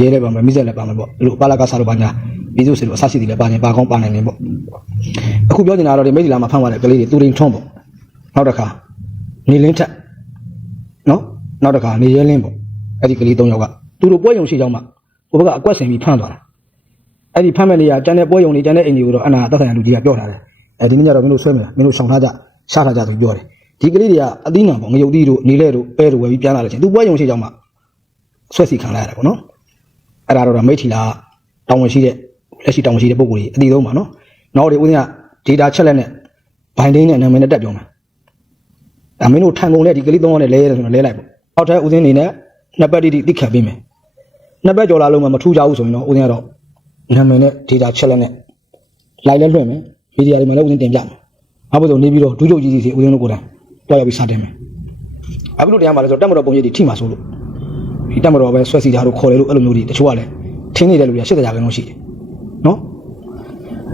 ရေးလည်းပါမယ်မိစက်လည်းပါမယ်ပေါ့ဒီလိုပါလာကစားလို့ပါညာပြီးစုစီလို့အဆရှိတယ်လည်းပါနေပါကောင်းပါနိုင်နေပေါ့အခုပြောနေတာတော့ဒီမိတ်ဒီလာမှာဖမ်းသွားတဲ့ကလေးတွေတူရင်ထွန်းပေါ့နောက်တစ်ခါနေလင်းထက်နော်နောက်တစ်ခါနေရဲလင်းပေါ့အဲ့ဒီကလေး၃ယောက်ကသူတို့ပွဲရုံရှိကြောင်းမှဟိုဘက်ကအကွက်ဆင်ပြီးဖမ်းသွားတာအဲ့ဒီဖမ်းမဲ့နေရကျန်တဲ့ပွဲရုံတွေကျန်တဲ့အိမ်တွေကိုတော့အနာသက်ဆိုင်ရာလူကြီးကပြောထားတယ်အဲဒီနေ့ကျတော့မင်းတို့ဆွဲမယ်မင်းတို့ဆောင်ထားကြရှားထားကြဆိုပြောတယ်ဒီကလေးတွေကအသီးငံပေါ့ငရုတ်သီးတို့နေလဲတို့ပဲတို့ဝယ်ပြီးပြန်လာတယ်ချင်းသူပွဲရုံရှိကြောင်းမှဆွဲစီခံလိုက်ရတယ်ပေါ့နော် အဲ့ဒါတော့မိတ်ထီလာတောင်းဝင်ရှိတဲ့လက်ရှိတောင်းဝင်ရှိတဲ့ပုံကိုယ်ကြီးအတိဆုံးပါနော်။နောက်ဒီဦးဇင်းက data ချက်လက်နဲ့ဘိုင်ဒင်းနဲ့နာမည်နဲ့တက်ပြောမှာ။ဒါမင်းတို့ထန်ကုန်နဲ့ဒီကလေးသုံးယောက်နဲ့လဲရတယ်ဆိုတော့လဲလိုက်ပေါ့။အောက်ထပ်ဦးဇင်းအနေနဲ့နှစ်ပတ်တိတိသိခံပေးမယ်။နှစ်ပတ်ကျော်လာလို့မှမထူးကြဘူးဆိုရင်တော့ဦးဇင်းကတော့နာမည်နဲ့ data ချက်လက်နဲ့လိုက်လဲလွှင့်မယ်။မီဒီယာတွေမှာလည်းဦးဇင်းတင်ပြမယ်။နောက်ပြီးတော့နေပြီးတော့ဒူးချုပ်ကြီးစီစီဦးဇင်းတို့ကိုယ်တိုင်တွားရောက်ပြီးစတင်မယ်။အခုလို့တရားမှာလဲဆိုတော့တက်မတော်ပုံရိပ်တွေထိမှာဆိုလို့ ဒီတက်မတော်ပဲဆွဲစီတာတို့ခေါ်တယ်လို့အဲ့လိုမျိုးတွေတချို့ကလည်းထင်းနေတဲ့လူတွေက80ရာခိုင်နှုန်းရှိတယ်နော်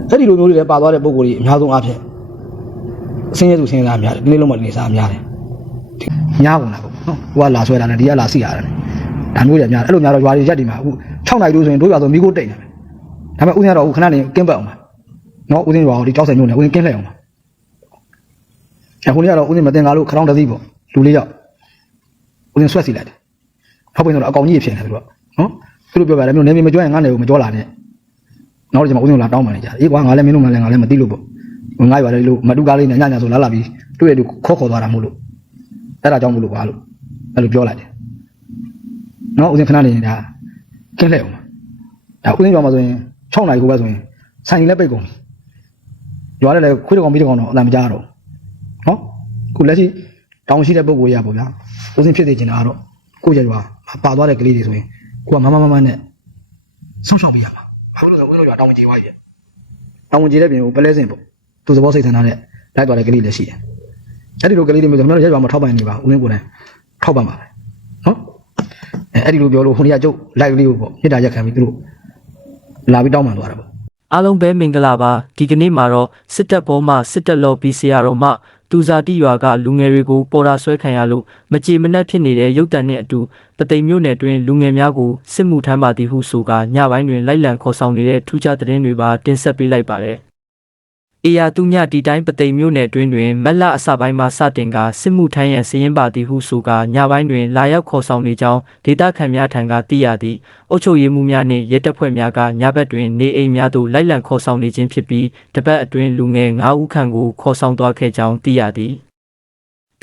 အဲ့ဒီလိုမျိုးတွေလည်းပါသွားတဲ့ပုံကိုယ်ကြီးအများဆုံးအားဖြင့်အစင်းရဲစုစင်းရဲသားများတယ်ဒီနေ့လုံးမနေစားများတယ်ညားကုန်တာပေါ့နော်ဟိုကလာဆွဲတာနဲ့ဒီကလာစီရတယ်ဒါမျိုးတွေများတယ်အဲ့လိုများတော့ရွာတွေရက်ဒီမှာအခု6နိုင်လို့ဆိုရင်တို့ရွာဆိုမိကိုတိတ်နေတယ်ဒါပေမဲ့ဦးဇင်းကတော့အခုခဏနေကင်းပတ်အောင်ပါနော်ဦးဇင်းရွာကိုဒီကြောက်ဆိုင်မျိုးနဲ့ဦးဇင်းကင်းလှည့်အောင်ပါအခုနေ့ကတော့ဦးဇင်းမတင်ကားလို့ခရောင်းတစ်စီးပေါ့လူလေးယောက်ဦးဇင်းဆွဲစီလိုက်တယ် ဟုတ်ပြီဆိုတော့အကောင်ကြီးဖြစ်နေတယ်သူကနော်သူတို့ပြောပါတယ်မျိုးနေမမကြွရင်ငါနေကိုမကြောလာနဲ့နောက်တော့ကျွန်တော်ဦးဇင်းလာတောင်းပန်နေကြတယ်အေးကွာငါလည်းမင်းတို့မှလည်းငါလည်းမသိလို့ပေါ့ငါရွာလေးလို့မတူကားလေးနဲ့ညညဆိုလာလာပြီးတွေ့ရတူခေါ်ခေါ်သွားတာမို့လို့အဲ့ဒါကြောင့်မို့လို့ကွာလို့အဲ့လိုပြောလိုက်တယ်နော်ဦးဇင်းခဏနေနေတာကင်းလဲအောင်ဒါဦးဇင်းပြောမှာဆိုရင်6နိုင်ကိုပဲဆိုရင်ဆိုင်ကြီးလည်းပိတ်ကုန်ပြီရွာလည်းလည်းခွေးတကောင်ပြီးတကောင်တော့အတန်မကြားတော့နော်ခုလက်ရှိတောင်းရှိတဲ့ပုံကိုရပါဗျာဦးဇင်းဖြစ်နေချင်တာကတော့ကိုယ့်ရွာ ပါသွားတဲ့ကလေးတွေဆိုရင်ကိုကမမမမနဲ့ဆုံးရှောက်ပေးရမှာဘာလို့လဲဦးဇင်းတို့ရွာတောင်းဝင်ကြီးသွားပြီတောင်းဝင်ကြီးတဲ့ပြင်ကိုပလဲစင်ပေါ့သူသဘောစိတ်ဆန္ဒနဲ့လိုက်သွားတဲ့ကလေးလည်းရှိတယ်အဲ့ဒီလိုကလေးတွေမျိုးကျွန်တော်တို့ရွာမှာထောက်ပံ့နေပါဦးဇင်းကိုယ်တိုင်ထောက်ပံ့ပါပဲနော်အဲအဲ့ဒီလိုပြောလို့ခုနေ့ကကျုပ်လိုက်ကလေးကိုပေါ့မြစ်တာရက်ခံပြီးသူတို့လာပြီးတောင်းပန်သွားတာပေါ့အားလုံးပဲမင်္ဂလာပါဒီကနေ့မှာတော့စစ်တပ်ဘောမှစစ်တပ်လော်ပြီးဆရာတော်မှ သူဇာတိရွာကလူငယ်တွေကိုပေါ်တာဆွဲခံရလို့မကြေမနက်ဖြစ်နေတဲ့ရုပ်တံနဲ့အတူပသိမ်မြို့နယ်တွင်လူငယ်များကိုစစ်မှုထမ်းပါသည်ဟုဆိုကာညပိုင်းတွင်လိုက်လံခေါ်ဆောင်နေတဲ့ထူးခြားသတင်းတွေပါတင်ဆက်ပေးလိုက်ပါတယ် အေယာသူညဒီတိုင်းပသိမ်မြို့နယ်တွင်တွင်မက်လအစပိုင်းမှစတင်ကစစ်မှုထမ်းရန်စည်ရင်ပါသည်ဟုဆိုကာညပိုင်းတွင်လာရောက်ခေါ်ဆောင်နေကြောင်းဒေတာခန်များထံကသိရသည့်အုပ်ချုပ်ရေးမှုများနှင့်ရဲတပ်ဖွဲ့များကညဘက်တွင်နေအိမ်များသို့လိုက်လံခေါ်ဆောင်နေခြင်းဖြစ်ပြီးတပတ်အတွင်းလူငယ်9ဦးခန့်ကိုခေါ်ဆောင်သွားခဲ့ကြောင်းသိရသည်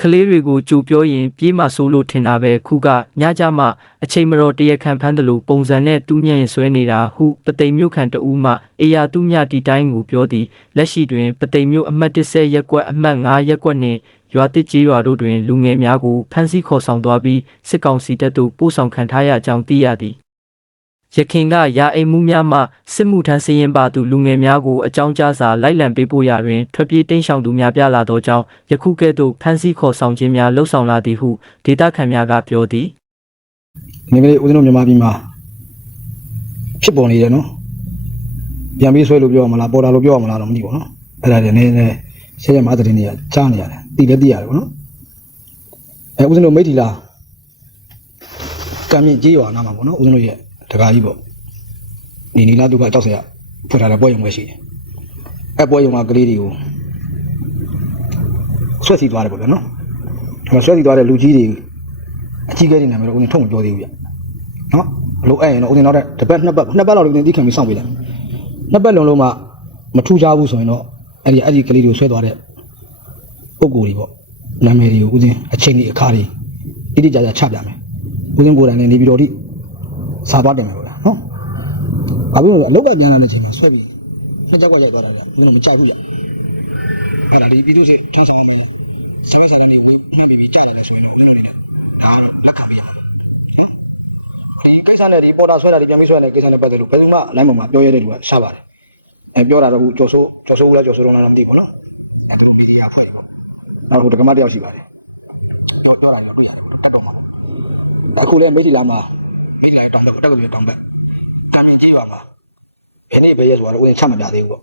ကလေးတွေကိုကြိုပြောရင်ပြေးမှဆိုးလို့ထင်တာပဲခုကညကြမှအချိန်မတော်တရခံဖမ်းတယ်လို့ပုံစံနဲ့တူးညံ့ရင်ဆွဲနေတာဟုပသိမ်မြို့ခံတဦးမှအေယာတူးမြတီတိုင်းကိုပြောသည်လက်ရှိတွင်ပသိမ်မြို့အမှတ်10ရပ်ကွက်အမှတ်9ရပ်ကွက်နှင့်ရွာတစ်ကြီးရွာတို့တွင်လူငယ်များကိုဖမ်းဆီးခေါ်ဆောင်သွားပြီးစစ်ကောင်စီတပ်သို့ပို့ဆောင်ခံထားရကြောင်းသိရသည် ရခင်ကရာအိမ်မှုများမှစစ်မှုထမ်းစည်ရင်ပါသူလူငယ်များကိုအကြောင်းကြားစာလိုက်လံပေးပို့ရတွင်ထွက်ပြေးတိမ်းရှောင်သူများပြလာသောကြောင့်ယခုကဲ့သို့ဖမ်းဆီးခေါ်ဆောင်ခြင်းများလှုပ်ဆောင်လာသည်ဟုဒေတာခန်များကပြောသည်နေကလေးဦးဇင်းတို့မြန်မာပြည်မှာဖြစ်ပေါ်နေတယ်နော်ပြန်ပြီးဆွဲလို့ပြောရမလားပေါ်တာလို့ပြောရမလားတော့မသိဘူးနော်အဲ့ဒါတွေနည်းနည်းရှက်ရမှာသတင်းတွေကကြားနေရတယ်တည်လည်းတည်ရတယ်ပေါ့နော်အဲဦးဇင်းတို့မိထီလာကံမြင့်ကြေးရွာနားမှာပေါ့နော်ဦးဇင်းတို့ရဲ့ တကားကြီးပေါ့ဒီနီလာတုကကြောက်စရာဖွင့်ထားတဲ့ပွဲရုံပဲရှိတယ်အဲပွဲရုံကကလေးတွေကိုဆွဲစီသွားတယ်ပေါ့ဗျာနော်အဲဆွဲစီသွားတဲ့လူကြီးတွေအကြီးကဲနေနာမည်တော့ဦးဇင်းထုတ်မပြောသေးဘူးဗျနော်ဘလို့အဲ့ရင်တော့ဦးဇင်းနောက်တဲ့တစ်ပတ်နှစ်ပတ်နှစ်ပတ်လောက်ဦးဇင်းသိခံပြီးစောင့်ပေးလိုက်နှစ်ပတ်လုံးလုံးမှမထူးကြဘူးဆိုရင်တော့အဲ့ဒီအဲ့ဒီကလေးတွေကိုဆွဲသွားတဲ့ပုံကိုယ်တွေပေါ့နာမည်တွေကိုဦးဇင်းအချိန်ကြီးအခါကြီးတိတိကျကျချပြမယ်ဦးဇင်းကိုယ်တိုင်လည်းနေပြီးတော့ဒီ စာပါတင်မယ်ပေါ့ဗျနော်ဘာဖြစ်လို့လဲအလောက်ကပြန်လာတဲ့အချိန်မှာဆွဲပြီးနှစ်ကြောက်ကရိုက်သွားတာလေဦးဇင်းမကြောက်ဘူးဗျအဲ့ဒါဒီပြည်သူစီထုံးဆောင်နေတယ်စမိတ်ဆိုင်တွေဝင်မှန်ပြီးကြားတယ်ဆိုရင်ဒီကိစ္စနဲ့ဒီပေါ်တာဆွဲတာဒီပြန်ပြီးဆွဲတဲ့ကိစ္စနဲ့ပတ်သက်လို့ဘယ်သူမှအနိုင်မမှာပြောရတဲ့လူကရှားပါတယ်အဲပြောတာတော့ဦးကျော်စိုးကျော်စိုးဦးလားကျော်စိုးလုံးလားမသိဘူးနော်အဲတော့ပြည်ရဖိုင်ပါနောက်ဟိုတက္ကမတယောက်ရှိပါတယ်တော့တော့ရတယ်တော့ရတယ်တက်တော့မှာအခုလည်းမိထီလာမှာ မိလာတောင်းပဲတက်ကလေးတောင်းပဲတာမင်းကြီးပါမှာဘယ်နေ့ပဲရဲဆိုတော့ဦးချမပြသေးဘူးပေါ့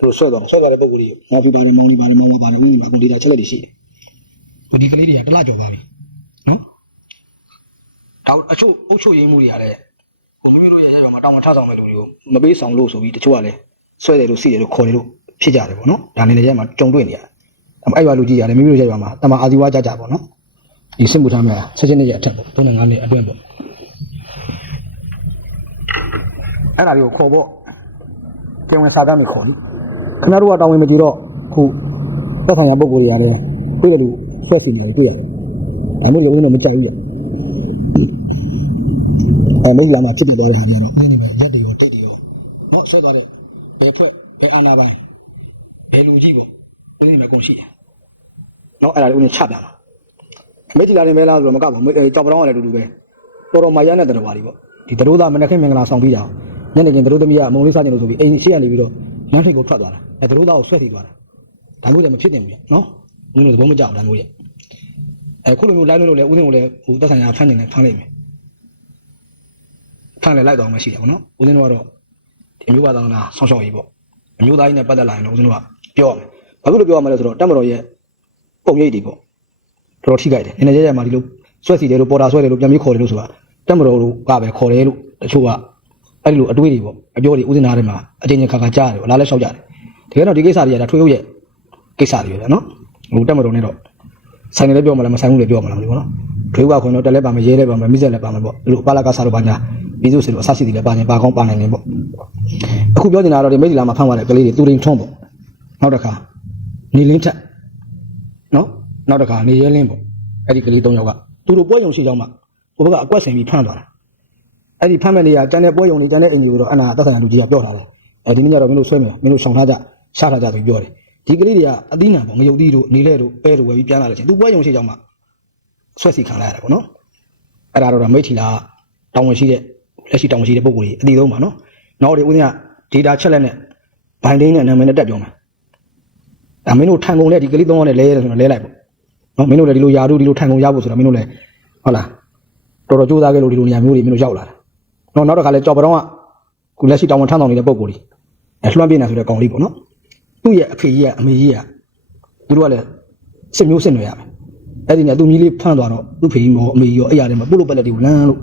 သူဆွဲတော့ဆွဲတော့တဲ့ပုံကူကြီးမော်ဖီပါတယ်မောင်လီပါတယ်မောင်မပါတယ်ဦးညီမကွန်ဒီတာချက်လက်တွေရှိတယ်ဒီကလေးတွေကတစ်လကျော်သွားပြီနော်တော့အချို့အုပ်ချုပ်ရေးမှုတွေကလည်းဟိုမိမိတို့ရဲ့ရဲမှာတောင်းမထဆောင်မဲ့လူတွေကိုမပေးဆောင်လို့ဆိုပြီးတချို့ကလည်းဆွဲတယ်လို့စီတယ်လို့ခေါ်တယ်လို့ဖြစ်ကြတယ်ပေါ့နော်ဒါနဲ့လည်းရဲမှာကြုံတွေ့နေရတယ်ဒါပေမဲ့အဲ့ရွာလူကြီးရတယ်မိမိတို့ရဲရွာမှာတမအာဇီဝကြကြပေါ့နော်ဒီစစ်မှုထမ်းမဲ့ဆက်ချင်းနှစ်ရက်အထက်ပေါ့၃နဲ့၅နှစ်အတွင်းပေါ့ အဲ့ဒါတွေကိုခေါ်ဖို့ကျင်ဝင်စာသားတွေခေါ်နေခင်ဗျားတို့ကတောင်းဝင်မကြည့်တော့ခုသက်ဆိုင်ရာပုံကိုယ်တွေရတယ်တွေ့တယ်လို့ဆွဲစီနေတယ်တွေ့ရတယ်ဒါမျိုးတွေဝင်နေမကြိုက်ဘူးရအဲမိလာမှာဖြစ်ပြသွားတဲ့ဟာတွေကတော့နင်းနေမယ်ရက်တွေရောတိတ်တွေရောဟောဆွဲသွားတဲ့ဘယ်ဖွဲ့ဘယ်အာနာပိုင်းဘယ်လူကြီးပေါ့ဦးနေမယ်အကုန်ရှိတယ်နော်အဲ့ဒါလေးဦးနေချပြတာမိတိလာနေမဲလားဆိုတော့မကပါဘူးကြောက်ပတောင်းကလည်းတူတူပဲတော်တော်မာရနဲ့တရပါးလေးပေါ့ဒီတရိုးသားမနက်ခင်းမင်္ဂလာဆောင်ပြီးတာ ညနေချင်းသူတို့သမီးကအမုံလေးစားကျင်လို့ဆိုပြီးအိမ်ရှေ့ကနေပြီးတော့လမ်းထိပ်ကိုထွက်သွားတာအဲသူတို့သားကိုဆွဲစီသွားတာဒါမျိုးလည်းမဖြစ်တင်ဘူးလေနော်ဦးဇင်းတို့သဘောမကျဘူးဒါမျိုးရဲ့အခုလိုမျိုးလိုက်လို့လည်းဦးဇင်းတို့လည်းဟိုသက်ဆိုင်ရာဖမ်းနေတယ်ဖမ်းလိုက်မယ်ဖမ်းလည်းလိုက်တော့မှရှိတယ်ဗောနော်ဦးဇင်းတို့ကတော့ဒီမျိုးပါတောင်းတာဆောင်းရှောင်းကြီးပေါ့အမျိုးသားကြီးနဲ့ပတ်သက်လာရင်တော့ဦးဇင်းတို့ကပြောရမယ်ဘာဖြစ်လို့ပြောရမလဲဆိုတော့တက်မတော်ရဲ့ပုံရိပ်တွေပေါ့တော်တော်ထိခိုက်တယ်နည်းနည်းရဲရဲမှဒီလိုဆွဲစီတယ်လို့ပေါ်တာဆွဲတယ်လို့ပြန်ပြီးခေါ်တယ်လို့ဆိုတာတက်မတော်တို့ကပဲခေါ်တယ်လို့တချို့က အဲ့ဒီလိုအတွေးတွေပေါ့အပြောတွေဦးဇင်းသားထဲမှာအချင်းချင်းခါခါကြားတယ်ပေါ့လာလဲလျှောက်ကြတယ်တကယ်တော့ဒီကိစ္စတွေကဒါထွေးရုပ်ရဲ့ကိစ္စတွေပဲနော်ဟိုတက်မတော်နဲ့တော့ဆိုင်တယ်လည်းပြောမှလားမဆိုင်ဘူးလည်းပြောမှလားမသိဘူးနော်ထွေးကခွင်တော့တက်လဲပါမယ်ရဲလဲပါမယ်မိဆက်လဲပါမယ်ပေါ့ဒီလိုပါလာကစားတော့ပါညာပြည်သူ့စီလို့အဆရှိတယ်လည်းပါနေပါကောင်းပါနိုင်နေပေါ့အခုပြောနေတာတော့ဒီမိတ်ဒီလာမှာဖမ်းသွားတဲ့ကလေးတွေသူရင်ထွန်းပေါ့နောက်တစ်ခါနေလင်းထက်နော်နောက်တစ်ခါနေရဲလင်းပေါ့အဲ့ဒီကလေး၃ယောက်ကသူတို့ပွဲရုံရှိကြောင်းမှဟိုဘက်ကအကွက်ဆင်ပြီးဖမ်းသွားတာ အဲ့ဒီဖမ်းမဲ့နေရကျန်တဲ့ပွဲရုံတွေကျန်တဲ့အင်ဂျီကိုတော့အနာသက်ဆိုင်ရာလူကြီးကပြောထားတယ်အဲဒီနေ့ကတော့မင်းတို့ဆွဲမယ်မင်းတို့ဆောင်ထားကြရှားထားကြဆိုပြီးပြောတယ်ဒီကလေးတွေကအသီးငံပေါ့ငရုတ်သီးတို့နေလဲတို့ပဲတို့ဝယ်ပြီးပြန်လာတယ်ချင်းသူပွဲရုံရှိကြောင်းမှဆွဲစီခံလိုက်ရတယ်ပေါ့နော်အဲ့ဒါတော့မိတ်ထီလာတောင်းဝင်ရှိတဲ့လက်ရှိတောင်းရှိတဲ့ပုံကိုယ်ကြီးအတိဆုံးပါနော်။နောက်ဒီဦးဇင်းက data ချက်လက်နဲ့ဘိုင်ဒင်းနဲ့နာမည်နဲ့တက်ပြောမှာ။ဒါမင်းတို့ထိုင်ကုန်နဲ့ဒီကလေးသုံးရနဲ့လဲရတယ်ဆိုတော့လဲလိုက်ပေါ့။နော်မင်းတို့လည်းဒီလိုယာတို့ဒီလိုထိုင်ကုန်ရဖို့ဆိုတော့မင်းတို့လည်းဟုတ်လားတော်တော်ကြိုးစားခဲ့လို့ဒီလိုနေရာမျိုးတွေမင်းတို့ရောက်လာတာ။ နော်နောက်တစ်ခါလဲကြော်ပတောင်းကခုလက်ရှိတောင်းဝန်ထမ်းဆောင်နေတဲ့ပုံကိုယ်ကြီးအဲလွှမ်းပြနေဆိုတဲ့ကောင်လေးပေါ့နော်။သူ့ရဲ့အဖေကြီးကအမေကြီးကသူတို့ကလည်းစစ်မျိုးစစ်နွယ်ရမယ်။အဲ့ဒီနဲ့သူမြီးလေးဖမ်းသွားတော့သူ့ဖေကြီးမောအမေကြီးရောအဲ့ရတယ်မပုတ်လို့ပက်လက်တွေကိုလမ်းလို့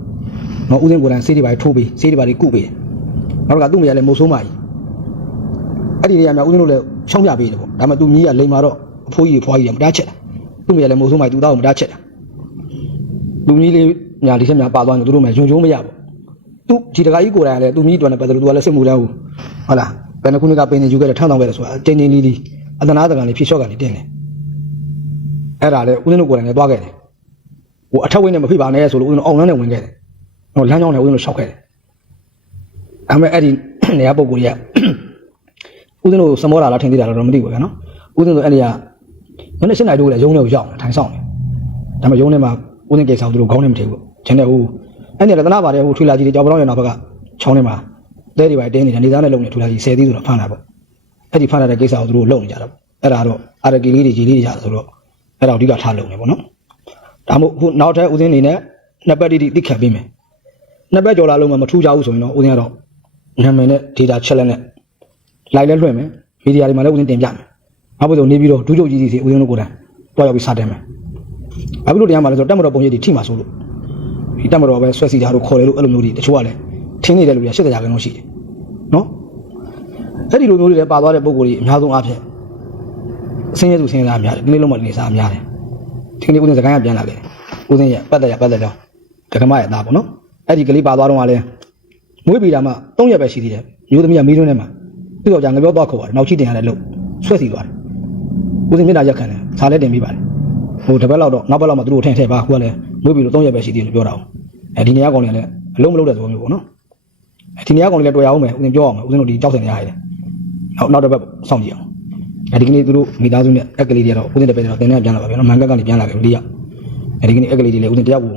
နော်ဦးစင်းကိုယ်တိုင်ဆေးတွေပါထိုးပေးဆေးတွေပါကုပေးနောက်ကသူ့မရလည်းမုတ်ဆိုးမကြီးအဲ့ဒီနေရာမှာဦးစင်းတို့လည်းချောင်းပြပေးတယ်ပေါ့ဒါမှသူမြည်ကလိန်မာတော့အဖိုးကြီးဖွားကြီးကမတားချက်တာသူ့မရလည်းမုတ်ဆိုးမကြီးသူ့သားကိုမတားချက်တာသူမြည်လေးညာဒီချက်များပါသွားရင်သူတို့မှယုံကြိုးမရပေါ့ သူဒီတကာကြီးကိုယ်တိုင်လည်းသူမြည်တွန်းတယ်ပဲသူကလည်းစစ်မှုလဲဟုတ်ဟုတ်လားဘယ်နှခုနှစ်ကပင်နေယူခဲ့တယ်ထမ်းဆောင်ခဲ့တယ်ဆိုတာတင်းတင်းလေးလေးအသနာတကန်လေးဖြစ်လျှော့ကနေတင်းတယ်အဲ့ဒါလည်းဦးစင်းတို့ကိုယ်တိုင်လည်းသွားခဲ့တယ်ဟိုအထက်ဝင်းနဲ့မဖိပါနဲ့ဆိုလို့ဦးစင်းတို့အောင်လန်းနဲ့ဝင်ခဲ့တယ်ဟိုလမ်းကြောင်းနဲ့ဦးဇင်းတို့ရှောက်ခဲ့တယ်။အမေအဲ့ဒီနေရာပုံကိုကြီးကဦးဇင်းတို့စမောတာလားထင်သေးတာလားတော့မသိဘူးဗျာနော်။ဦးဇင်းတို့အဲ့ဒီကမနေ့ရှင်းနိုင်တို့လည်းရုံးထဲကိုရောက်နေထိုင်ဆောင်နေ။ဒါပေမဲ့ရုံးထဲမှာဦးဇင်းကိစ္စကိုသူတို့ခေါင်းနဲ့မထည့်ဘူး။ကျန်တဲ့ဟို အဲ့ဒီကတနာပါတယ်ဟိုထွေလာကြီးတွေကြောက်ပလောင်းရနာဘက်ကချောင်းထဲမှာတဲတွေပါတင်းနေတယ်နေသားနဲ့လုံနေထွေလာကြီး10သီးဆိုတော့ဖမ်းတာပေါ့။အဲ့ဒီဖမ်းတဲ့ကိစ္စကိုသူတို့လုံနေကြတာပေါ့။အဲ့ဒါတော့အာရကီလေးတွေကြီးလေးတွေရတယ်ဆိုတော့အဲ့ဒါကိုအဓိကထားလုံနေပေါ့နော်။ဒါမှမဟုတ်ခုနောက်ထပ်ဦးဇင်းအနေနဲ့နှစ်ပတ်တိတိသိခံပေးမယ်။နှစ်ဘက်ကြော်လာလုံးမှမထူးကြဘူးဆိုရင်တော့ဦးဇင်းကတော့နာမည်နဲ့ data ချက်လက်နဲ့လိုက်လဲလွှင့်မယ်မီဒီယာတွေမှာလည်းဦးဇင်းတင်ပြမယ်နောက်ပြီးတော့နေပြီးတော့ဒူးချုပ်ကြီးစီစီဦးဇင်းတို့ကိုယ်တိုင်တွားရောက်ပြီးစတင်မယ်ဘာဖြစ်လို့တရားမှာလဲဆိုတော့တက်မတော်ပုံရိပ်တွေထိမှာဆိုလို့ ဒီတက်မတော်ပဲဆွဲစီကြတို့ခေါ်တယ်လို့အဲ့လိုမျိုးတွေတချို့ကလည်းထင်းနေတဲ့လူတွေက80ရာခိုင်နှုန်းရှိတယ်နော်အဲ့ဒီလိုမျိုးတွေလည်းပါသွားတဲ့ပုံကိုယ်ကြီးအများဆုံးအားဖြင့်အစင်းရဲသူစင်းရဲသားများတယ်ဒီနေ့လုံးမနေစားများတယ်ဒီနေ့ဦးဇင်းစကိုင်းကပြန်လာခဲ့ဦးဇင်းရဲ့ပတ်သက်ရပတ်သက်ကြောင်းဒကမရဲ့သားပေါ့နော်အဲ့ဒီကလေးပါသွားတော့ကလည်းမွေးပြီးတာမှ၃ရက်ပဲရှိသေးတယ်မျိုးသမီးကမီးတွင်းထဲမှာသူ့ယောက်ျားငပြောတော့ခေါ်ပါတယ်နောက်ချိတင်ရတဲ့လို့ဆွဲစီသွားတယ်ဦးစင်မျက်နှာရက်ခံတယ်စားလဲတင်ပြီးပါတယ်ဟိုတစ်ပတ်လောက်တော့နောက်ပတ်လောက်မှသူတို့ထင်ထည့်ပါခုကလည်း မွေးပြီးတော့၃ရက်ပဲရှိသေးတယ်လို့ပြောတာအောင်အဲဒီနေရာကောင်လေးလည်းအလုံးမလုံးတဲ့သဘောမျိုးပေါ့နော်အဲဒီနေရာကောင်လေးလည်းတွေ့ရအောင်မယ်ဦးစင်ပြောအောင်မယ်ဦးစင်တို့ဒီကြောက်စင်နေရတယ်နောက်နောက်တစ်ပတ်စောင့်ကြည့်အောင်အဲဒီကနေ့သူတို့မိသားစုနဲ့အက်ကလေးတွေကတော့ဦးစင်တပည့်တော့တင်နေပြန်လာပါဗျာနော်မန်ကက်ကနေပြန်လာပြီလေးရအဲဒီကနေ့အက်ကလေးတွေလည်းဦးစင်တယောက်ကို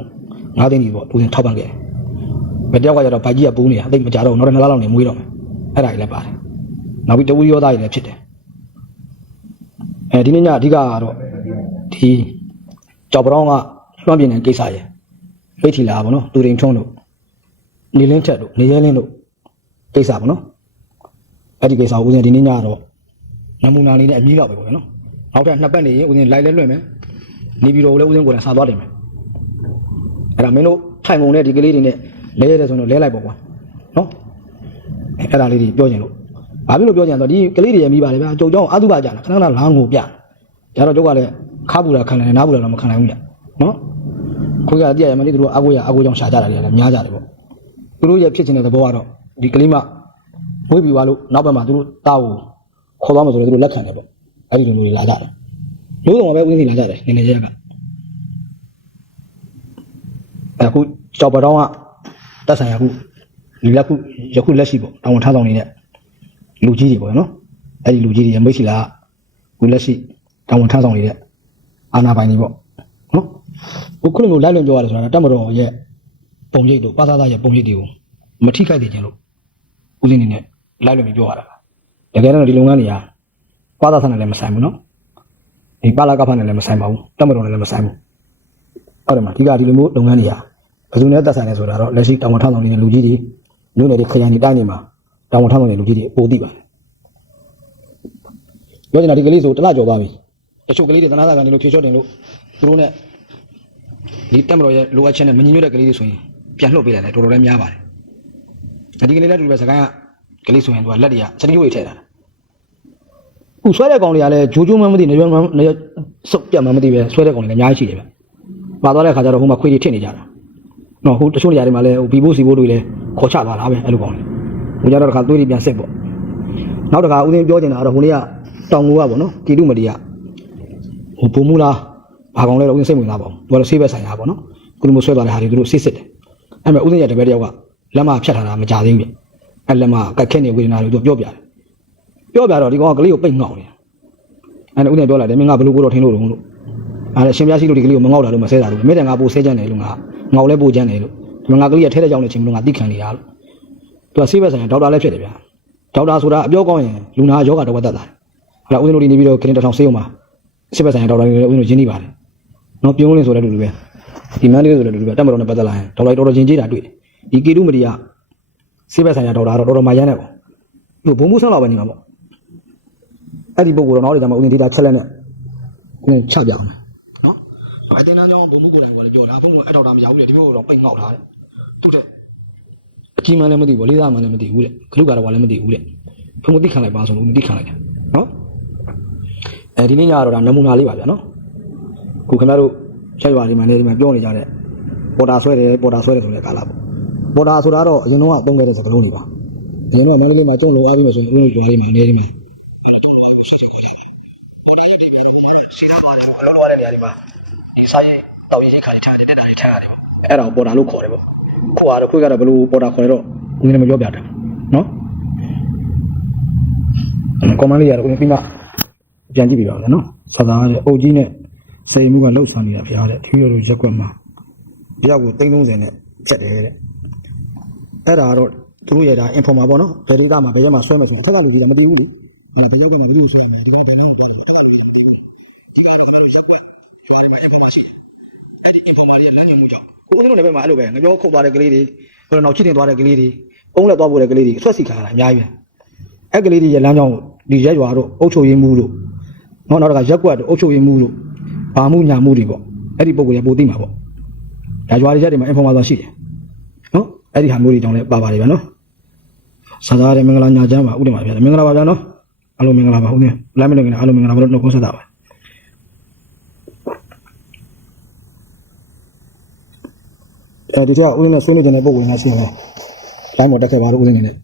၅သိန်းကြီးပေါ့ဦးစင်ထောက်ပံ့ခဲ့တယ်။မတယောက်ကကြတော့ဗိုက်ကြီးကပူးနေတာအသိမကြတော့ဘူးနောက်တစ်နှစ်လလောက်နေမွေးတော့မယ်။အဲ့ဒါကြီးလည်းပါတယ်။နောက်ပြီးတဝူရောသားကြီးလည်းဖြစ်တယ်။အဲဒီနေ့ညအဓိကကတော့ဒီကြောက်ပရောင်းက လွှမ်းပြင်းတဲ့ကိစ္စရယ်။မိထီလာပေါ့နော်။သူရင်ထုံးတို့နေလင်းထက်တို့နေရဲလင်းတို့ကိစ္စပေါ့နော်။အဲ့ဒီကိစ္စကိုဦးဇင်းဒီနေ့ညကတော့နမူနာလေးနဲ့အမြည်လောက်ပဲပေါ့နော်။နောက်ထပ်နှစ်ပတ်နေရင်ဦးဇင်းလိုက်လဲလွှင့်မယ်။နေပြီးတော့လည်းဦးဇင်းကိုယ်တိုင်စာသွားတယ်မယ်။အဲ့ဒါမင်းတို့ထိုင်ကုန်တဲ့ဒီကလေးတွေနဲ့လဲရတယ်ဆိုတော့လဲလိုက်ပေါ့ကွာနော်အဲ့အဲ့ဒါလေးတွေပြောချင်လို့ဘာဖြစ်လို့ပြောချင်လဲဆိုတော့ဒီကလေးတွေရမိပါလေဗျာကြုံကြောင်းအတုပါကြတာခဏခဏလမ်းကိုပြကြတော့ကျုပ်ကလည်းခါပူတာခံနိုင်တယ်နားပူတာတော့မခံနိုင်ဘူးညနော် ခွေးကတည်းကမနေ့သူတို့အကိုရအကိုကြောင့်ရှာကြတာတွေလည်းများကြတယ်ပေါ့သူတို့ရဲ့ဖြစ်ချင်တဲ့သဘောကတော့ဒီကလေးမဝေးပြီးသွားလို့နောက်ဘက်မှာသူတို့တားကိုခေါ်သွားမှဆိုတော့သူတို့လက်ခံတယ်ပေါ့အဲ့ဒီလိုမျိုးတွေလာကြတယ်လို့တော့ပဲဦးစင်းစီလာကြတယ်နည်းနည်းချက်ကအခုကြောက်ပတောင်းကတက်ဆိုင်ရခုဒီလက်ခုယခုလက်ရှိပေါ့တောင်းဝန်ထားဆောင်နေတဲ့လူကြီးတွေပေါ့နော်အဲ့ဒီလူကြီးတွေရမိတ်စီလာခုလက်ရှိတောင်းဝန်ထားဆောင်နေတဲ့အာနာပိုင်တွေပေါ့နော် အခုလိုမျိုးလိုက်လွန်ပြောရတယ်ဆိုတာတက်မတော်ရဲ့ပုံရိပ်တို့ပါသာသားရဲ့ပုံရိပ်တွေကိုမထိခိုက်သေးခြင်းလို့ဦးစင်းနေနဲ့လိုက်လွန်ပြီးပြောရတာတကယ်တော့ဒီလုပ်ငန်းတွေကပါသာဆန်နဲ့လည်းမဆိုင်ဘူးနော်ဒီပါလာကဖနဲ့လည်းမဆိုင်ပါဘူးတက်မတော်နဲ့လည်းမဆိုင်ဘူးဟုတ်တယ်မလားဒီကဒီလိုမျိုးလုပ်ငန်းတွေကဘယ်သူနဲ့သက်ဆိုင်လဲဆိုတာတော့လက်ရှိတောင်းဝန်ထားဆောင်နေတဲ့လူကြီးတွေမြို့နယ်တွေခရိုင်တွေတိုင်းတွေမှာတောင်းဝန်ထားဆောင်နေတဲ့လူကြီးတွေပိုသိပါတယ်ပြောချင်တာဒီကလေးဆိုတစ်လကျော်သွားပြီတချို့ကလေးတွေသနာသာကနေလို့ဖြေချော့တင်လို့သူတို့နဲ့ ဒီတက်မတော်ရဲ့လိုအပ်ချက်နဲ့မညီညွတ်တဲ့ကလေးတွေဆိုရင်ပြန်လှုပ်ပေးလိုက်တယ်တော်တော်လေးများပါတယ်ဒီကလေးလည်းတူပဲစကိုင်းကကလေးဆိုရင်သူကလက်တွေကစတိဝေထည့်တာဥဆွဲတဲ့ကောင်တွေကလည်းဂျိုးဂျိုးမှမသိနေရွမှနေစုပ်ပြတ်မှမသိပဲဆွဲတဲ့ကောင်တွေလည်းအများကြီးရှိတယ်ဗျပါသွားတဲ့ခါကျတော့ဟိုမှာခွေးတွေထစ်နေကြတာနော်ဟိုတချို့နေရာတွေမှာလည်းဟိုဘီဘိုးစီဘိုးတွေလည်းခေါ်ချသွားတာပဲအဲ့လိုကောင်တွေဟိုကြတော့တစ်ခါသွေးတွေပြန်စစ်ပေါ့နောက်တစ်ခါဦးသိန်းပြောချင်တာကတော့ဟိုနေ့ကတောင်ငူကပေါ့နော်ကီတုမတီကဟိုဘုံမူလား ဘာကောင်လဲတော့ဦးသိန်းစိတ်ဝင်စားပါဘူးသူကလည်းဆေးဘက်ဆိုင်ရာပေါ့နော်ကုလမဆွဲသွားတဲ့ဟာတွေသူတို့စစ်စစ်တယ်အဲ့မဲ့ဦးသိန်းရဲ့တပည့်တယောက်ကလက်မဖြတ်ထားတာမကြသေးဘူးဗျအဲ့လက်မကက်ခက်နေဝေဒနာတွေသူပြောပြတယ်ပြောပြတော့ဒီကောင်ကကလေးကိုပိတ်ငေါက်နေအဲ့ဒါဦးသိန်းပြောလိုက်တယ်မင်းကဘလို့ကိုတော့ထင်းလို့တော့လို့အဲ့ဒါရှင်ပြရှိလို့ဒီကလေးကိုမငေါက်တာလို့မဆဲတာလို့မိတဲ့ငါပို့ဆဲကြတယ်လို့ငါငေါက်လဲပို့ကြတယ်လို့ဒီမှာငါကလေးကထဲတဲ့ကြောင်နေချင်းလို့ငါသိခံနေတာလို့သူကဆေးဘက်ဆိုင်ရာဒေါက်တာလည်းဖြစ်တယ်ဗျာဒေါက်တာဆိုတာအပြောကောင်းရင်လူနာယောဂတော့ဝတ်တတ်တာဟလာဦးသိန်းတို့ဒီနေပြီးတော့ကလေးတစ်ထောင်ဆေးအောင်ပါဆေးဘက်ဆိုင်ရာဒေါက်တာတွေလည်းဦးသိန်းတို့ရင်းနေပါတယ် နော်ပြုံးလင်းဆိုတဲ့လူလူပဲဒီမန်းလေးဆိုတဲ့လူလူပဲတက်မတော်နဲ့ပတ်သက်လာရင်ဒေါက်တာတော်တော်ချင်းကြီးတာတွေ့တယ်ဒီကေတုမတီကဆေးဘက်ဆိုင်ရာဒေါက်တာတော့တော်တော်မှရမ်းတယ်ပေါ့သူဘုံမှုဆန်းလောက်ပဲနေမှာပေါ့အဲ့ဒီပုံကတော့နောက်တွေကျမှဦးသိန်းဒေတာချက်လက်နဲ့ကိုယ်ချပြအောင်မယ်နော်အတင်းတန်းကြောင်းဘုံမှုကိုယ်တိုင်ကလည်းပြောတာဖုန်းကအဲ့ဒေါက်တာမရဘူးလေဒီဘက်ကတော့ပိတ်ငေါက်တာတဲ့သူတဲ့အကြီးမှလည်းမသိဘူးလေးသားမှလည်းမသိဘူးတဲ့ခလုကတော့လည်းမသိဘူးတဲ့ဖုန်းမသိခံလိုက်ပါဆိုလို့မသိခံလိုက်တယ်နော်အဲဒီနေ့ညကတော့ဒါနမူနာလေးပါဗျာနော် ခုခင်ဗျားတို့ရက်ရွာဒီမှာနေဒီမှာပြောနေကြတဲ့ပေါ်တာဆွဲတယ်ပေါ်တာဆွဲတယ်ဆိုတဲ့ကာလပေါ့ပေါ်တာဆိုတာတော့အရင်တော့တုံးခဲ့တဲ့စကားလုံးတွေပါအရင်ကမန္တလေးမှာကျုံလို့အားပြီးမှဆိုရင်ဦးရွာလေးမှာနေနေမှာလောလောရတဲ့နေရာဒီမှာဒီစာရေးတောက်ရေးခါလေးထားတယ်တက်တာလေးထားရတယ်ပေါ့အဲ့ဒါကိုပေါ်တာလို့ခေါ်တယ်ပေါ့ခုကတော့ခွေးကတော့ဘလို့ပေါ်တာခေါ်ရတော့ဦးနေမပြောပြတယ်နော်ကွန်မန့်လေးရတော့ဦးနေပြီးမှပြန်ကြည့်ပြပါဦးနော်ဆသာတဲ့အုပ်ကြီးနဲ့ စိန်မှုကလှုပ်ဆောင်နေတာဖျားတဲ့ထီးရတို့ရက်ကွက်မှာတယောက်ကို330နဲ့ချက်တယ်တဲ့အဲ့ဒါကတော့သူတို့ရတာ informa ပေါ့နော်ဘယ်ဒေတာမှာဘယ်ရက်မှာဆွဲမယ်ဆိုတော့အထက်ကလူကြီးလည်းမသိဘူးလေဒီလိုကမှမသိဘူးဆိုတော့ဒီတော့ဘယ်နဲ့ပြောတယ်အဲ့ဒီ informa လေးလမ်းညွှန်မှုကြောင့်ကိုယ်တို့လည်းပဲမှာအဲ့လိုပဲငပြောခုတ်သွားတဲ့ကလေးတွေဘယ်တော့နောက်ချစ်တင်သွားတဲ့ကလေးတွေအုံးလက်သွားပို့တဲ့ကလေးတွေအဆွတ်စီခံရတာအများကြီးပဲအဲ့ကလေးတွေရဲ့လမ်းကြောင်းဒီရက်ရွာတို့အုပ်ချုပ်ရေးမှုတို့နောက်နောက်တကရက်ကွက်တို့အုပ်ချုပ်ရေးမှုတို့ ဘာမှုညာမှုတွေပေါ့အဲ့ဒီပုံကိုရပိုသိမှာပေါ့ဒါရွာတွေရက်တွေမှာ informa သွားရှိတယ်နော်အဲ့ဒီဟာမျိုးတွေတောင်းလဲပါပါတယ်ဗျာနော်ဆန္ဒရမင်္ဂလာညာချမ်းပါဥတ္တမှာဗျာမင်္ဂလာပါဗျာနော်အားလုံးမင်္ဂလာပါဦးနေလမ်းမလို့ကအားလုံးမင်္ဂလာပါလို့နှုတ်ခွန်းဆက်တာပါအဲဒီထက်ဦးနေဆွေးနွေးကြတဲ့ပုံဝင်လာရှိရင်လည်းလိုင်းပေါ်တက်ခဲ့ပါလို့ဦးနေနဲ့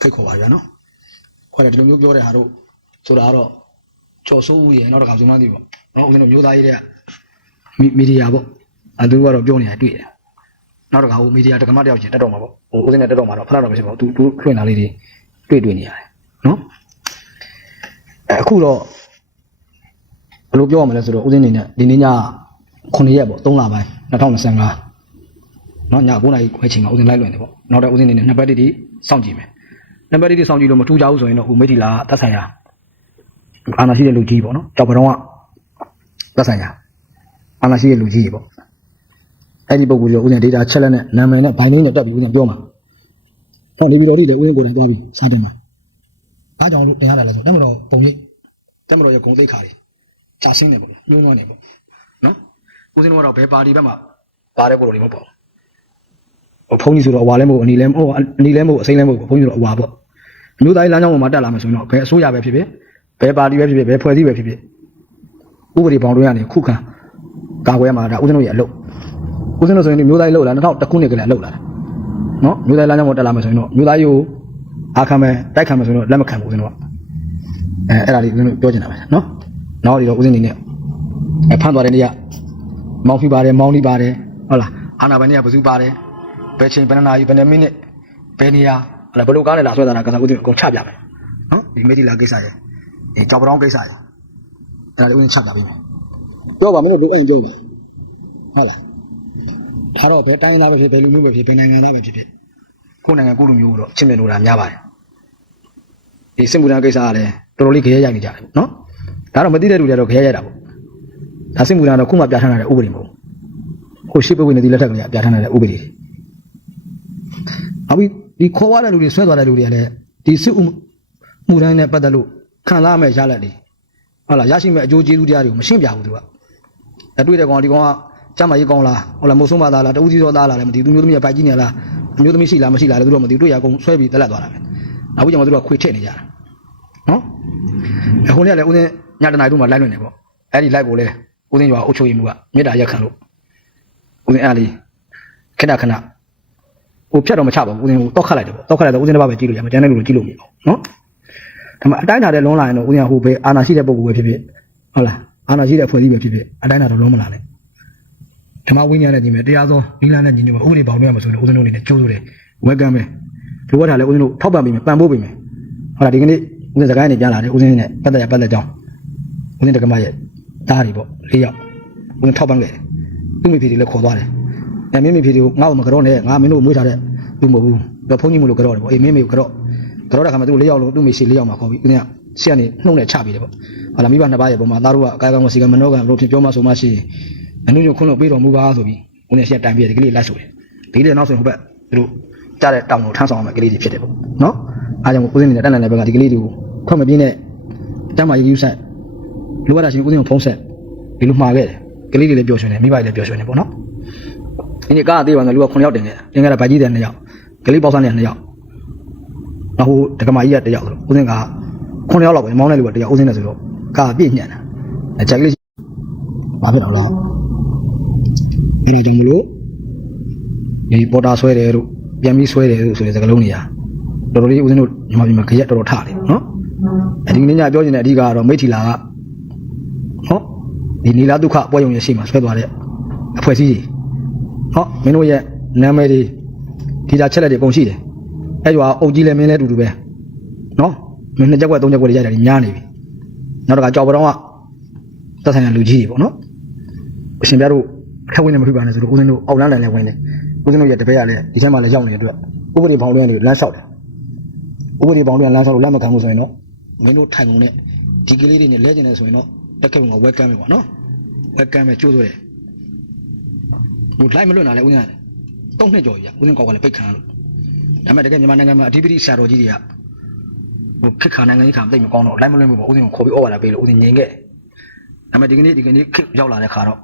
ခိတ်ခေါ်ပါဗျာနော်ခေါ်တယ်ဒီလိုမျိုးပြောတဲ့ဟာတို့ဆိုတာကတော့ချော်ဆိုးဦးရဲ့နောက်တစ်ခါဇုံမသိပေါ့ နော်ဦးနေတို့မျိုးသားရေးတဲ့မီဒီယာပေါ့အတူကတော့ပြောနေတာတွေ့တယ်နောက်တစ်ခါဟိုမီဒီယာတက္ကမတယောက်ချင်းတက်တော့မှာပေါ့ဟိုဦးနေတက်တော့မှာတော့ဖလားတော့မရှိပါဘူးသူသူထွင်လာလေးတွေတွေ့တွေ့နေရတယ်နော်အဲအခုတော့ဘယ်လိုပြောရမလဲဆိုတော့ဦးစင်းနေနဲ့ဒီနေ့ည9ရက်ပေါ့3လပိုင်း2025နော်ည9နာရီခွဲချိန်မှာဦးစင်းလိုက်လွင်တယ်ပေါ့နောက်တော့ဦးစင်းနေနဲ့နှစ်ပတ်တိတိစောင့်ကြည့်မယ်နှစ်ပတ်တိတိစောင့်ကြည့်လို့မထူးကြဘူးဆိုရင်တော့ဦးမိတ်တီလာသက်ဆိုင်ရာအာနာရှိတဲ့လူကြီးပေါ့နော်ကြောက်ပတော့က သက်ဆိုင်ရာအာနာရှိတဲ့လူကြီးပေါ့အဲ့ဒီပုံကိုဦးစင်း data ချက်လက်နဲ့နာမည်နဲ့ဘိုင်နင်းနဲ့တက်ပြီးဦးစင်းပြောမှာတော့နေပြီးတော့ဒီလေဦးစင်းကိုယ်တိုင်သွားပြီးစတင်မှာဘာကြောင့်လို့တင်ရတာလဲဆိုတော့တက်မတော်ပုံရိပ်တက်မတော်ရဲ့ဂုံသိက္ခါတွေကြာရှင်းတယ်ပေါ့ညှိုးနှွမ်းနေပေါ့နော်ဦးစင်းတို့ကတော့ဘယ်ပါတီဘက်မှာပါတဲ့ကိုယ်တော်တွေမဟုတ်ပါဘူးဟိုဖုန်းကြီးဆိုတော့အဝါလည်းမဟုတ်အနီလည်းမဟုတ်အနီလည်းမဟုတ်အစိမ်းလည်းမဟုတ်ဘုန်းကြီးဆိုတော့အဝါပေါ့အမျိုးသားရေးလမ်းကြောင်းပေါ်မှာတက်လာမယ်ဆိုရင်တော့ဘယ်အစိုးရပဲဖြစ်ဖြစ်ဘယ်ပါတီပဲဖြစ်ဖြစ်ဘယ်ဖွဲ့စည်းပဲဖြစ်ဖြစ် ဥပဒေပေါင်းတွင်းကနေခုခံကာကွယ်မှာဒါဦးဇင်းတို့ရဲ့အလုပ်ဦးဇင်းတို့ဆိုရင်မျိုးသားရေးလောက်လာ2000ခုနှစ်ကလေးအလုပ်လာတာနော်မျိုးသားရေးလမ်းကြောင်းပေါ်တက်လာမယ်ဆိုရင်တော့မျိုးသားရေးကိုအားခံမယ်တိုက်ခံမယ်ဆိုရင်တော့လက်မခံဘူးဦးဇင်းတို့ကအဲအဲ့ဒါလေးဦးဇင်းတို့ပြောချင်တာပဲနော်နောက်ဒီတော့ဦးဇင်းနေနဲ့အဲဖမ်းသွားတဲ့နေ့ကမောင်ဖီပါတယ်မောင်လီပါတယ်ဟုတ်လားအာနာပိုင်တွေကဘယ်သူပါတယ်ဘယ်ချိန်ဘယ်နှစ်နာရီဘယ်နှစ်မိနစ်ဘယ်နေရာအဲ့ဒါဘယ်လိုကားနဲ့လာဆွဲတာလဲကစားဦးတင်အကုန်ချပြမယ်နော်ဒီမေဒီလာကိစ္စရဲ့ဒီကြောက်ပတောင်းကိစ္စရဲ့ အဲ့ဒါလေးဦးတင်ချပြပေးမယ်ပြောပါမင်းတို့လိုအပ်ရင်ပြောပါဟုတ်လားဒါတော့ဘယ်တိုင်းသားပဲဖြစ်ဘယ်လူမျိုးပဲဖြစ်ဘယ်နိုင်ငံသားပဲဖြစ်ဖြစ်ကိုယ်နိုင်ငံကိုယ်လူမျိုးကိုတော့ချစ်မြတ်လို့တာများပါတယ်ဒီစစ်မှုထမ်းကိစ္စကလည်းတော်တော်လေးခရဲရိုက်နေကြတယ်ပေါ့နော်ဒါတော့မသိတဲ့လူတွေကတော့ခရဲရိုက်တာပေါ့ဒါစစ်မှုထမ်းတော့ခုမှပြဋ္ဌာန်းထားတဲ့ဥပဒေမဟုတ်ဘူးဟိုရှိပဝိနေတိလက်ထက်ကလေးကပြဋ္ဌာန်းထားတဲ့ဥပဒေတွေနောက်ပြီးဒီခေါ်ရတဲ့လူတွေဆွဲသွားတဲ့လူတွေကလည်းဒီစစ်ဥမှုတိုင်းနဲ့ပတ်သက်လို့ခံလာမဲ့ရလက်တွေ ဟုတ်လားရရှိမဲ့အကျိုးကျေးဇူးတရားတွေကိုမရှင်းပြဘူးသူကအတွေ့တဲ့ကောင်ဒီကောင်ကကြမ်းမကြီးကောင်လားဟုတ်လားမိုးဆုံးမသားလားတဦးစီသောသားလားလည်းမသိဘူးသူမျိုးသမီးကပိုက်ကြီးနေလားအမျိုးသမီးရှိလားမရှိလားလည်းသူတို့မသိဘူးတွေ့ရကုန်ဆွဲပြီးတက်လက်သွားတာပဲနောက်ပြီးကျမှသူတို့ကခွေထည့်နေကြတာနော်အခုနေ့ကလည်းဦးစင်းညတနာရီတို့မှလိုက်လွင်နေပေါ့အဲ့ဒီလိုက်ဖို့လဲဦးစင်းရွာအုပ်ချုပ်ရေးမှုကမေတ္တာရက်ခံလို့ဦးစင်းအားလေးခဏခဏဟိုဖြတ်တော့မချပါဘူးဦးဇင်းဟိုတောက်ခတ်လိုက်တယ်ပေါ့တောက်ခတ်လိုက်တော့ဦးဇင်းတစ်ပါးပဲကြည့်လို့ရမှာကျန်တဲ့လူတွေကြည့်လို့မရဘူးနော် ဒါမှအတိုင်းထားတဲ့လုံးလာရင်တော့ဦးဇင်းကဟိုပဲအာနာရှိတဲ့ပုံကူပဲဖြစ်ဖြစ်ဟုတ်လားအာနာရှိတဲ့အဖွဲ့အစည်းပဲဖြစ်ဖြစ်အတိုင်းထားတော့လုံးမလာနဲ့ဓမ္မဝိညာဉ်နဲ့ညီမယ်တရားသောနိလန်းနဲ့ညီညွတ်မယ်ဥပဒေပေါင်းရမှာဆိုရင်ဦးဇင်းတို့အနေနဲ့ကြိုးစိုးတယ်ဝက်ကမ်းပဲလိုအပ်တာလည်းဦးဇင်းတို့ထောက်ပံ့ပေးမယ်ပံ့ပိုးပေးမယ်ဟုတ်လားဒီကနေ့ဦးဇင်းစကားနဲ့ပြန်လာတယ်ဦးဇင်းနဲ့ပတ်သက်ရပတ်သက်ကြောင်းဦးဇင်းတက္ကမရဲ့သားတွေပေါ့၄ယောက်ဦးဇင်းထောက်ပံ့ခဲ့တယ်သူ့မိဖေတွေလည်းခေါ်သွားတယ်အဲမင်းမေဖေတွေကိုငါ့ကိုမကြောနဲ့ငါမင်းတို့မွေးထားတဲ့သူမဟုတ်ဘူးတော့ဖုန်းကြီးမလို့ကြောတယ်ပေါ့အေးမင်းမေကိုကြော ကြောတဲ့ခါမှာသူတို့၄ယောက်လုံးသူ့မေရှိ၄ယောက်မှာခေါ်ပြီးဦးဇင်းကဆရာနေနှုတ်နဲ့ချပြီးတယ်ပေါ့ဟာလာမိဘနှစ်ပါးရဲ့ပုံမှာသားတို့ကအကားကောင်းကိုစီကမနောကလို့ဖြစ်ပြောမှဆိုမှရှိရင်အနုညွခွန်းလို့ပေးတော်မူပါဆိုပြီးဦးဇင်းရှက်တိုင်ပြတယ်ဒီကလေးလိုက်ဆိုတယ်ဒီကလေးနောက်ဆိုရင်ဟိုဘက်သူတို့ကြားတဲ့တောင်ကိုထမ်းဆောင်အောင်ကလေးတွေဖြစ်တယ်ပေါ့နော်အားကြောင့်ဦးဇင်းနေတဲ့တက်လန်တဲ့ဘက်ကဒီကလေးတွေကိုခွင့်မပြင်းနဲ့တမ်းမာရေးယူဆိုင်လိုအပ်တာချင်းဦးဇင်းကိုဖုံးဆက်ဒီလိုမှာခဲ့တယ်ကလေးတွေလည်းပျော်ရွှင်တယ်မိဘတွေလည်းပျော်ရွှင်တယ်ပေါ့နော်ဒီနေ့ကားအသေးပါဆိုလူက9ယောက်တင်ခဲ့တင်ခဲ့တာဗိုက်ကြီးတဲ့2ယောက်ကလေးပေါက်ဆန်းတဲ့2ယောက် နောက်ဟိုဒကမာကြီးက1ယောက်ဆိုတော့ဦးစင်းက9ယောက်လောက်ပဲမောင်းတဲ့လူက1ယောက်ဦးစင်းနဲ့ဆိုတော့ကားပြည့်ညံ့တာအကြိုက်ကလေးဘာဖြစ်တော့လဲအဲ့ဒီဒီလိုဒီပေါ်တာဆွဲတယ်တို့ပြန်ပြီးဆွဲတယ်တို့ဆိုတဲ့စကားလုံးတွေကတော်တော်လေးဦးစင်းတို့ညီမပြည်မှာခရက်တော်တော်ထတယ်နော်အဲဒီနေ့ညပြောချင်တဲ့အဓိကကတော့မိထီလာကနော်ဒီနီလာဒုက္ခအပွဲရုံရဲ့ရှေ့မှာဆွဲသွားတဲ့အဖွဲ့အစည်းကြီးဟောမင်းတို့ရဲ့နာမည်တွေဒီတာချက်လက်တွေအကုန်ရှိတယ် အဲ့ဒီကအုပ်ကြီးလည်းမင်းလည်းအတူတူပဲနော်မင်းနှစ်ချက်ကွက်သုံးချက်ကွက်တွေရိုက်တာတွေများနေပြီနောက်တစ်ခါကြောက်ပတောင်းကသက်ဆိုင်ရာလူကြီးတွေပေါ့နော်အရှင်ပြတို့ထက်ဝင်နေမဖြစ်ပါနဲ့ဆိုတော့ဦးဇင်းတို့အောက်လန်းလန်လည်းဝင်တယ်ဦးဇင်းတို့ရဲ့တပည့်ရလည်းဒီထဲမှာလည်းရောက်နေတဲ့အတွက်ဥပဒေဘောင်လွှဲနေလမ်းလျှောက်တယ်ဥပဒေဘောင်လွှဲလမ်းလျှောက်လို့လက်မခံဘူးဆိုရင်တော့မင်းတို့ထိုင်ကုန်နဲ့ဒီကလေးတွေနဲ့လဲကျင်နေဆိုရင်တော့တက်ကဲကဝက်ကမ်းပဲပေါ့နော်ဝက်ကမ်းပဲကျိုးသွဲတယ်ဟိုလိုက်မလွတ်လာလဲဦးဇင်းရတယ်တုံးနှစ်ကြော်ကြီးကဦးဇင်းကောက်ကလည်းပိတ်ခံရလို့ ဒါပေမဲ့တကယ်မြန်မာနိုင်ငံမှာအဓိပတိဆရာတော်ကြီးတွေကဟိုခက်ခါနိုင်ငံကြီးခါမသိမကောင်းတော့လိုက်မလွတ်ဘူးပေါ့ဦးဇင်းကိုခေါ်ပြီးဩဝါဒပေးလို့ဦးဇင်းငြိမ်ခဲ့ဒါပေမဲ့ဒီကနေ့ဒီကနေ့ခက်ရောက်လာတဲ့ခါတော့